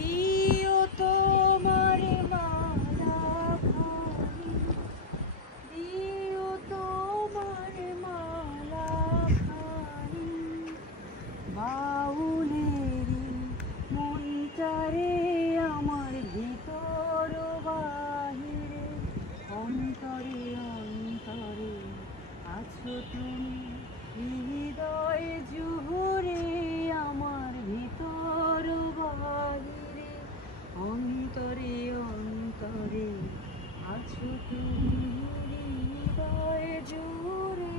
দিও তোমার মালা খানি, দিও তোমার মালা খানি, বাউলেরি মনটারে আমার ভিতর বাহিরে, অন্তরে অন্তরে আছো তুমি, হৃদয় জুড়ে আমার ভিতর বাহিরে, অন্তরে অন্তরে আছো তুমি, হৃদয় জুড়ে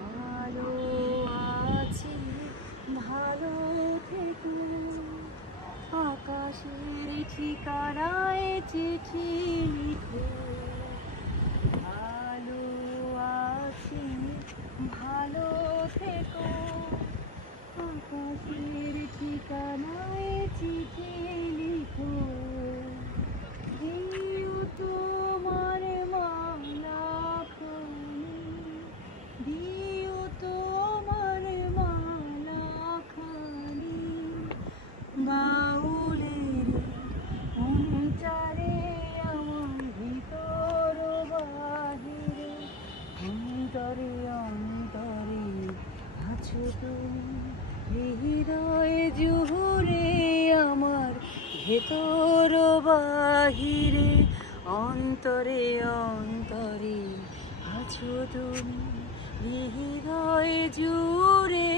ভালো আছি, ভালো থেকো, আকাশের ঠিকানায় চিঠি লিখো। ভালো আছি, ভালো থেকো, আকাশের ঠিকানায় চিঠি লিখো। দিও তোমার মালা খানি, দিও তোমার মালা খানি, বাউলের অন্তরে আমার ভিতর বাহিরে, অন্তরে অন্তরে আছো তুমি, হৃদয় জুড়ে আমার ভেতর বাহিরে, অন্তরে অন্তরে আছো তুমি, হৃদয় জুড়ে।